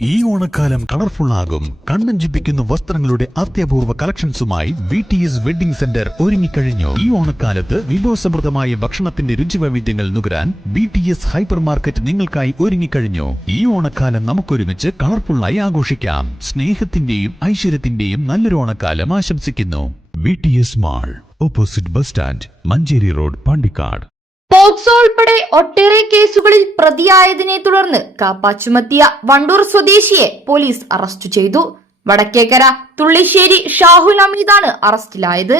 ഈ ഓണക്കാലം കളർഫുൾ ആകും. കണ്ണഞ്ചിപ്പിക്കുന്ന വസ്ത്രങ്ങളുടെ അത്യപൂർവ കളക്ഷൻസുമായി VTS വെഡിംഗ് സെന്റർ ഒരുങ്ങിക്കഴിഞ്ഞു. ഈ ഓണക്കാലത്ത് വിഭവസമൃദ്ധമായ ഭക്ഷണത്തിന്റെ രുചിവൈവിധ്യങ്ങൾ നുകരാൻ VTS ഹൈപ്പർ മാർക്കറ്റ് നിങ്ങൾക്കായി ഒരുങ്ങിക്കഴിഞ്ഞു. ഈ ഓണക്കാലം നമുക്കൊരുമിച്ച് കളർഫുള്ളായി ആഘോഷിക്കാം. സ്നേഹത്തിന്റെയും ഐശ്വര്യത്തിന്റെയും നല്ലൊരു ഓണക്കാലം ആശംസിക്കുന്നു. VTS mall, opposite bus stand, Manjeri road, Pandikkad. POCSO ഉൾപ്പെടെ ഒട്ടേറെ കേസുകളിൽ പ്രതിയായതിനെ തുടർന്ന് കാപ്പ ചുമത്തിയ വണ്ടൂർ സ്വദേശിയെ പോലീസ് അറസ്റ്റ് ചെയ്തു. വടക്കേക്കര തുള്ളിശ്ശേരി ഷാഹുൽ ഹമീദാണ് അറസ്റ്റിലായത്.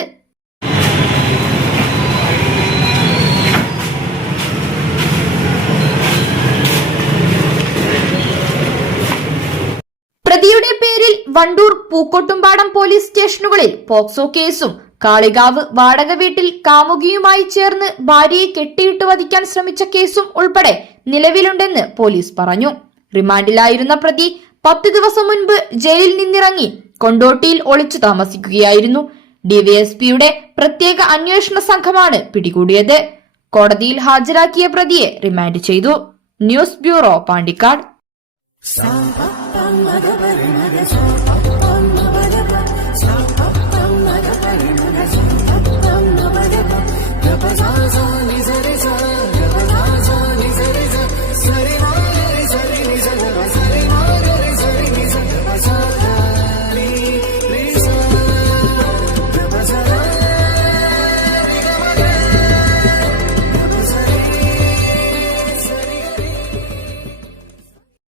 പ്രതിയുടെ പേരിൽ വണ്ടൂർ പൂക്കോട്ടുംപാടം പോലീസ് സ്റ്റേഷനുകളിൽ പോക്സോ കേസും കാളികാവ് വാടക വീട്ടിൽ കാമുകിയുമായി ചേർന്ന് ഭാര്യയെ കെട്ടിയിട്ട് വധിക്കാൻ ശ്രമിച്ച കേസും ഉൾപ്പെടെ നിലവിലുണ്ടെന്ന് പോലീസ് പറഞ്ഞു. റിമാൻഡിലായിരുന്ന പ്രതി 10 ദിവസം മുൻപ് ജയിലിൽ നിന്നിറങ്ങി കൊണ്ടോട്ടിയിൽ ഒളിച്ചു താമസിക്കുകയായിരുന്നു. ഡിവൈഎസ്പിയുടെ പ്രത്യേക അന്വേഷണ സംഘമാണ് പിടികൂടിയത്. കോടതിയിൽ ഹാജരാക്കിയ പ്രതിയെ റിമാൻഡ് ചെയ്തു. News bureau, Pandikkad.